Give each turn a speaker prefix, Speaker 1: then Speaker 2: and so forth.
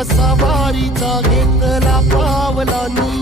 Speaker 1: वारीचा घेतला पावला निया वाळवंटी